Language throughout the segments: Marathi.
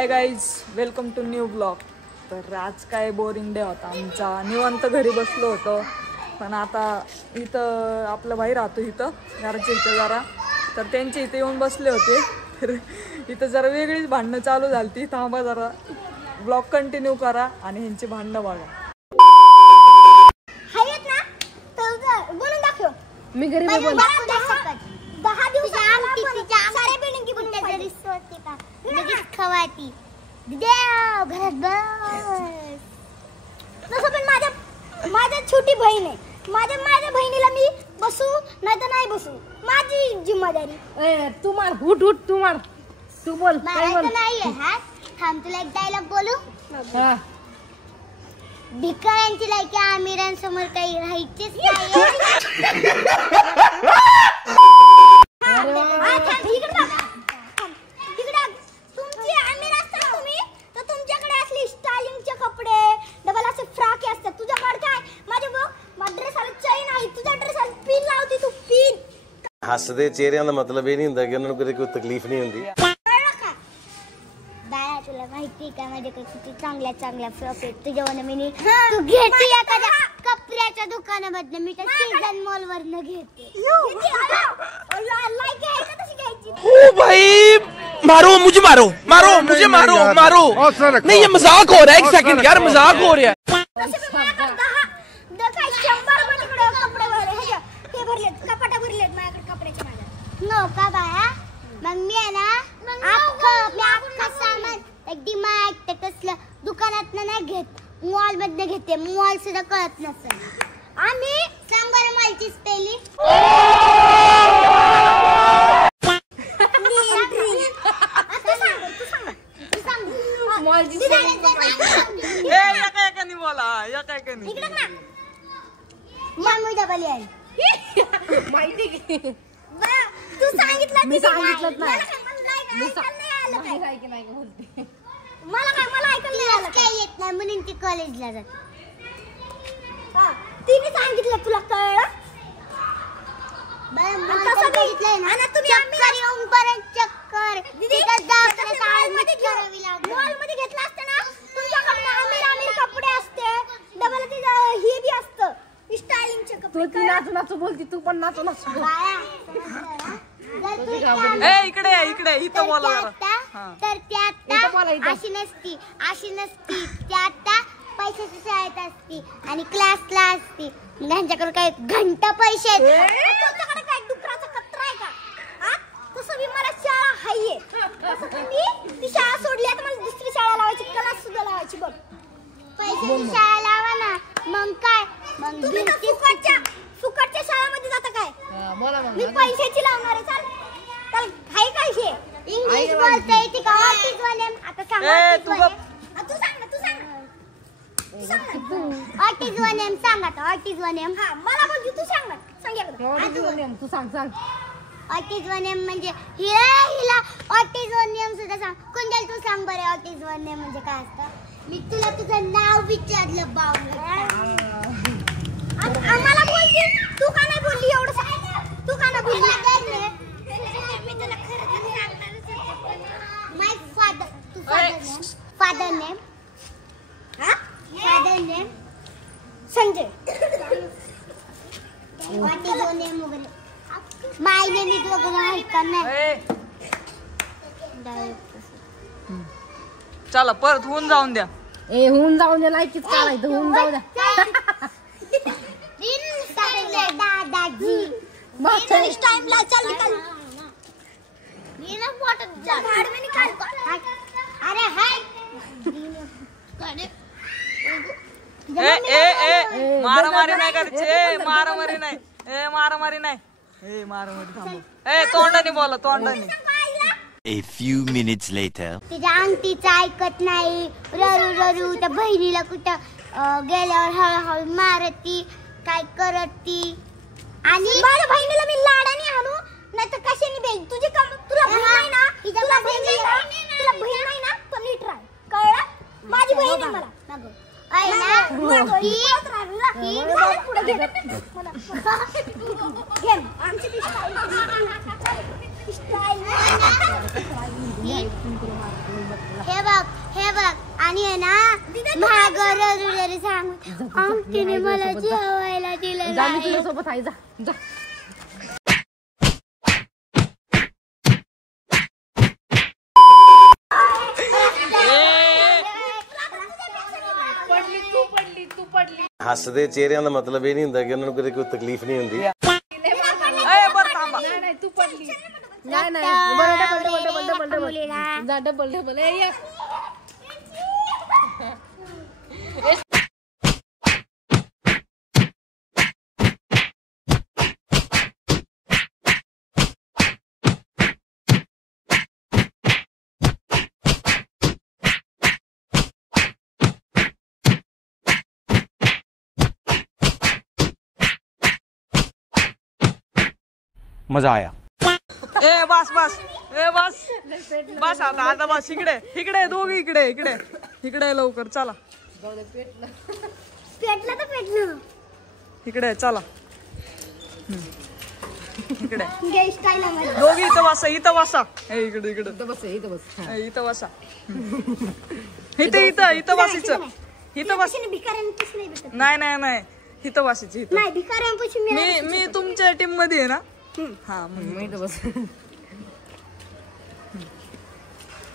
High guys, welcome to new blog. तर आज काय बोरिंग डे होता आमचा. निवांत घरी बसलो होतो, पण आता इथं आपला भाई राहतो इथं घराच्या इथं जरा, तर त्यांच्या इथे येऊन बसले होते. तर इथं जरा वेगळीच भांडणं चालू झाली. थांबा जरा, ब्लॉग कंटिन्यू करा आणि ह्यांची भांडणं बघा. मी घरी दहा दिवस सारे बिल्डिंग की बुंदे जरी सोडते का लगेच खवाती देव घरात बस. तसं पण माझ्या छोटी बहीण आहे. माझ्या बहिणीला मी बसू नाही तर नाही बसू, माझी जिम्मेदारी. तू मार, उठ उठ, तू मार, तू बोल. मारायचं नाहीये. हा थांब, तुला एक डायलॉग बोलू. भिकाऱ्यांची लायकी आमिरांसमोर काही राहायचीच नाही. तुमची आमिर असतात तुम्ही तर तुमच्याकडे असले स्टाईलिंगचे कपडे डबल असे फ्रॉक असतात. तुझ्याकडे काय? माझ्या ड्रेसाला चैन आहे, तुझ्या ड्रेसाला पिन लावती तू, पिन. हसदे चेहऱ्यां दा मतलब ये नहीं हुंदा कि उन्हां नूं कोई तकलीफ नहीं हुंदी. बाळा, तुला माहिती का माझ्याकडे किती चांगल्या फ्रॉक आहेत तुझ्यावर. मी तू घेते एखाद्या कपड्याच्या दुकानामधनं, मी त्या सीझन मॉल वरनं घेते. ओ भाई, मारो मुझे, मारो मुझे, मारो नहीं, ये मजाक हो रहा है. एक सेकंड यार, मजाक हो रहा है. कपाटा भरलेत माझ्याकडे कपड्याच्या माझ्या. नो का बाळा, मग मी आहे ना अख्खा सामान डिमार्ट ते तसलं दुकानात नाही घेत, मॉल मधनं घेते. मॉल सुद्धा कळत नसेल. आम्ही सांग बरं मॉलची स्पेलिंग. माहिती की तू सांगितलं, मी सांगितलं नाही. मला ऐकायला काय येत नाही म्हणून ती कॉलेजला जाते. तिने सांगितलं, तुला कळलं? चक्कर मॉलमध्ये घेतला असतं ना, तुमच्याकडे आमिर कपडे असते, डबल हे बी असतं स्टाईलिंगचे कपडे. तू नाचू बोलती, तू पण नाचू. इकडे इथं बोला. तर त्यात अशी नसती त्यात पैशाची शाळेत असती आणि क्लासला असती. त्यांच्याकडे काय घंटा पैसे तुमच्याकडे काय डुकराचा कचरा आहे का? तसं मी मला शाळा हाये, मी ती शाळा सोडली आता मला दुसरी शाळा लावायची, क्लास सुद्धा लावायची. बघ, पैशाची शाळा लावा ना, मग काय? मग फुकटच्या शाळेमध्ये जाता काय? मी पैशाची लावणार आहे. चाल हाय काय हे इंग्लिश बोलता येते का? आता सांग, तू सांग ना. ऑटिझम नेम सांग आता. Autism name. हा, मला बोल, तू सांग ना. सांग एकदा. तू सांग. ऑटिझम नेम म्हणजे हिला ऑटिझम नेम सुद्धा सांग. कुंजल, तू सांग बरं ऑटिझम नेम म्हणजे काय असतं? मी तुला तुझं नाव विचारलं बावलं. आम्हाला बोलली, तू का नाही बोलली? एवढं सांग, तू का नाही बोलली? मी तुला खरं सांगणारच होते. My father name. Father name Sanjay. Autism name वगैरे. माय नेम इज वगैरे ऐका नाही. चला परत होऊन जाऊन द्या. होऊन जाऊन द्या, लायकीच काढायचं. होऊन जाऊ द्या. दादाजी टाइमला चालली का? अरे हाय मारामारी नाही करायची. मारामारी नाही. थांबव. तोंडाने बोला, तोंडाने. A few minutes later. तिच्या अंगठीचं ऐकत नाही, ररू त्या बहिणीला कुठं गेल्यावर हळूहळू मारती, काय करती. आणि माझ्या बहिणीला मी लाडाने आणू नाही तर कशाने बेल. तुला बहीण नाही ना, तुला बहीण नाही ना, पण नीट राह. कळलं? माझी बहीण आहे मला. हे बघ आणि आहे ना महागौरी सांगू आमटीने मला जेवायला दिलं जा मी तुझ्या सोबत आहे जा जा ਹੱਸਦੇ ਚਿਹਰਿਆਂ ਦਾ ਮਤਲਬ ਇਹ ਨਹੀਂ ਹੁੰਦਾ ਕਿ ਉਹਨਾਂ ਨੂੰ ਕਦੇ ਕੋਈ ਤਕਲੀਫ ਨਹੀਂ ਹੁੰਦੀ। नाही तू पडली नाही डबल जा डबल ये मजा आया। ए बस बस ए बस बस आता बस इकडे दोघे इकडे लवकर चला पेटलं तर पेटलं इकडे चला इकडे गेस्ट काय ना दोघी इथं बसा ए इकडे इथं बस इथं बसा इथं बसायचं इथं बस भिकाऱ्यांपाशी नाही भेटत नाही इथं बसायचं इथं नाही भिकाऱ्यांपाशी मी तुमच्या टीम मध्ये आहे ना हा मी इथं बस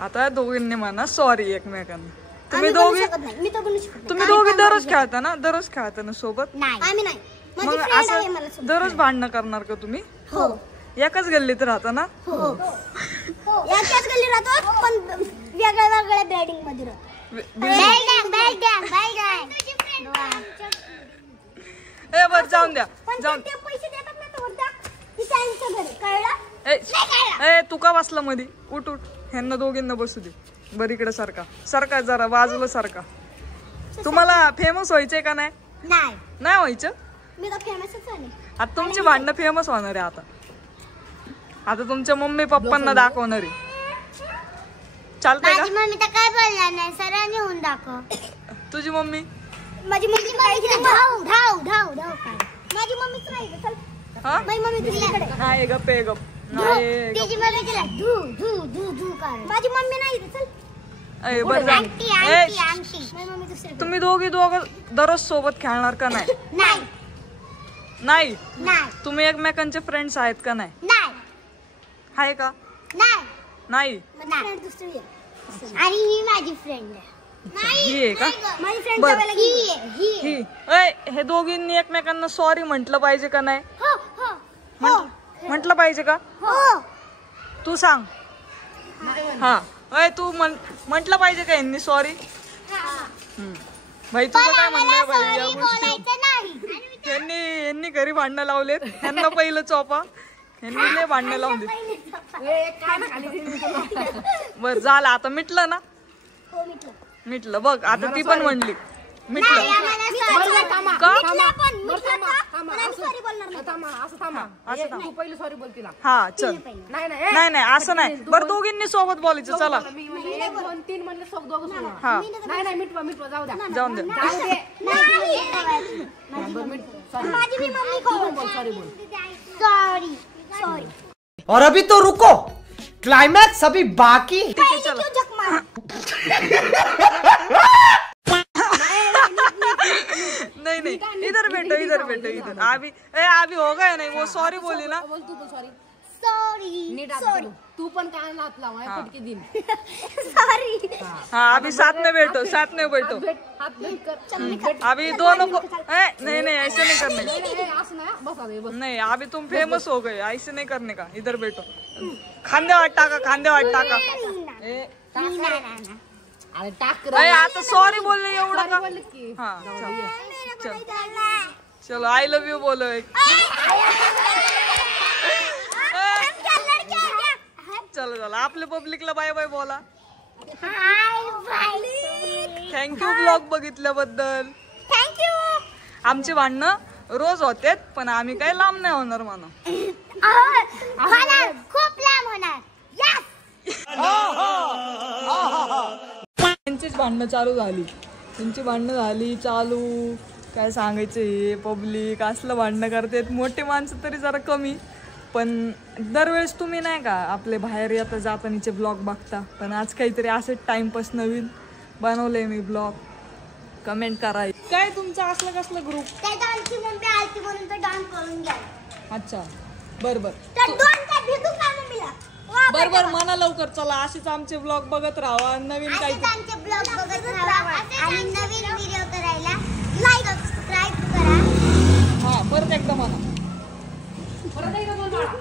आता दोघींनी म्हणा सॉरी एकमेकांना मी तर बोलू शकत नाही तुम्ही दोघी दररोज खेळता ना सोबत नाही आम्ही नाही माझी मग फ्रेंड आहे मला असं दररोज भांडणं करणार का तुम्ही हो एकाच गल्लीत राहता ना हो याच्याच गल्ली राहतो पण वेगळ्या बिल्डिंग मध्ये राहतो ए बर जाऊन द्या पण ते पैसे देतात ना तर वरदा तिच्या घरी कळलं ए तू का बसला मधी उठ ह्यांना दोघींना बसू दे बर इकडे सारखा जरा बाजूला सारखा तुम्हाला फेमस व्हायचंय का नाही व्हायचं मी तर फेमसच आहे आता तुमचे भांडणं फेमस होणार आहे आता तुमच्या मम्मी पप्पांना दाखवणार आहे चालतंय माझी मम्मी तर काय बोलणार नाही सरांनी होऊन दाखव का तुझी मम्मी माझी मम्मी धाव माझी मम्मीच नाही चल हा माझी मम्मी दुसरीकडे नाही गप तिची मम्मी तिला धू कर माझी मम्मी नाही चल ए बर जा माझी मम्मी दुसरीकडे तुम्ही दोघं दररोज सोबत खेळणार का नाही नाही तुम्ही एकमेकांचे फ्रेंड्स आहेत का नाही आहे का नाही माझी दुसरी आहे आणि ही माझी फ्रेंड आहे ही आहे का माझी फ्रेंड बरं. ही हे दोघींनी एकमेकांना सॉरी म्हटलं पाहिजे का नाही हो म्हटलं पाहिजे का तू सांग हा तू म्हटलं पाहिजे का यांनी सॉरी भाई तुझं काय म्हणणं आहे भाई या गोष्टी यांनी घरी भांडणं लावलेत यांना पहिलं चोपा यांनी लय भांडणं लावून दे बर झालं आता मिटलं ना मिटलं बघ आता ती पण म्हणली मिटलं तू पहिली सॉरी बोल तिला हा चल नाही असं नाही बरं दोघींनी सोबत बोलायचं चला 2-3 म्हणले सोबत दोघं सोडून हा नाही मिटवा जाऊ द्या जाऊन दे सॉरी और अभी तो रुको क्लाइमैक्स अभी बाकी। नहीं इधर बैठो इधर अभी हो गया नहीं वो सॉरी बोली ना बोल तू पण सॉरी सॉरी सॉरी तू पण काय हात लाव आहे फटके दिन सॉरी हाँ अभी साथ में बैठो हात भेट कर अभी दोनों को नहीं ऐसे नहीं करने असं नाही बस आता बस नहीं अभी तुम फेमस हो गए ऐसे नहीं करने का इधर बैठो खांद्यावर टाका अरे टाक आता सॉरी बोलले एवढं का बोल की हाँ चल चलो आई लव यू बोलो एक चलो आपल्या पब्लिकला बाय बाय बोला थँक्यू ब्लॉग बघितल्याबद्दल थँक्यू आमची भांडणं रोज होते पण आम्ही काही लांब नाही होणार म्हणा खूप लांब होणार त्यांचीच भांडणं चालू झाली चालू काय सांगायचं हे पब्लिक असलं भांडणं करतात. मोठे माणसं तरी जरा कमी, पण दरवेळेस तुम्ही नाही का आपले बाहेर येता जातानीचे ब्लॉग बघता, पण आज काहीतरी असंच टाइमपास नवीन बनवलंय मी ब्लॉग. कमेंट करा. काय तुमचं असलं कसलं ग्रुप? त्या डान्सची मम्मी आलती म्हणून तो डान्स करून घ्या. अच्छा बरोबर तर दोन काय भेटू का मम्मीला? बरोबर म्हणा लवकर. चला असेच आमचे ब्लॉग बघत राहा, नवीन काही असेच आमचे ब्लॉग बघत राहा आणि नवीन व्हिडिओ करायला लाईक सबस्क्राईब करा. हा परत एकदा म्हणा.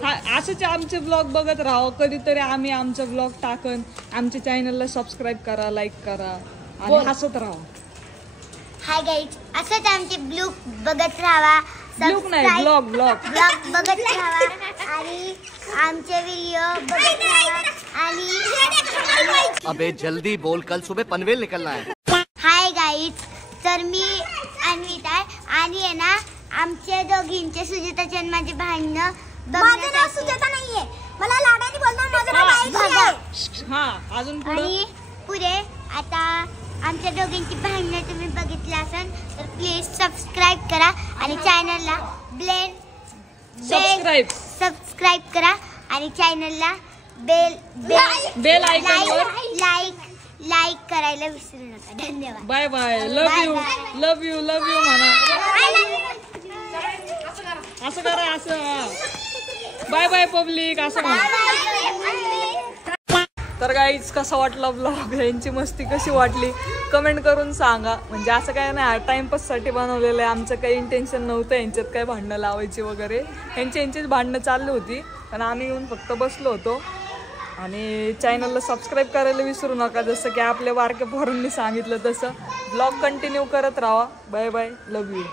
हा असेच आमचे ब्लॉग बघत राहा. कधीतरी आम्ही आमचा ब्लॉग टाकन. आमच्या चॅनलला सबस्क्राईब करा, लाईक करा आणि हसत राहा. हाय गाईज, असंच आमचे ब्लॉग बघत राहा. ब्लॉग नाही ब्लॉग ब्लॉग बघत राहा आणि आमचे व्हिडिओ बघत राहा आणि अबे जल्दी बोल, कल सुबह पनवेल निकलना है. हाय गाईज, तर मी अन्विता आहे आणि आहे ना आमच्या दोघींचे सुजाताचे आणि माझे भांडणं. माझं नाव सुजाता नाहीये, मला लाडाने बोलणार. माझं नाव आयुषी आहे. हा अजून पुढे आणि पुढे आता आमच्या दोघींची भांडणं तुम्ही बघितली असेल तर प्लीज सबस्क्राईब करा आणि चॅनलला सबस्क्राईब करा आणि चॅनलला बेल आयकॉनवर लाईक करायला विसरू नका. धन्यवाद. Bye bye. लव यू म्हणा. असं करा, असं बाय बाय पब्लिक असं म्हणा. तर गाईज कसा वाटला ब्लॉग, यांची मस्ती कशी वाटली कमेंट करून सांगा. म्हणजे असं काय नाही, टाइमपाससाठी बनवलेलं आहे. आमचं काही इंटेन्शन नव्हतं यांच्यात काय भांडणं लावायची वगैरे. यांचीच भांडणं चालली होती, पण आम्ही येऊन फक्त बसलो होतो. आणि चॅनलला सबस्क्राईब करायला विसरू नका, जसं की आपल्या बारक्या पोरांनी सांगितलं तसं. ब्लॉग कंटिन्यू करत राहा. Bye bye. Love you.